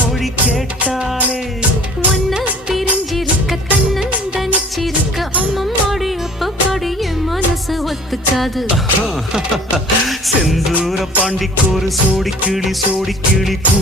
மொழி கேட்டாலே ஒன்ன பிரிஞ்சிருக்க தன்னந்தனிச்சிருக்க அம்மம்மாடி அப்பப்பாடி என் மனசு ஒத்துக்காது. செந்தூர பாண்டிக்கு ஒரு சோடி கிளி கூ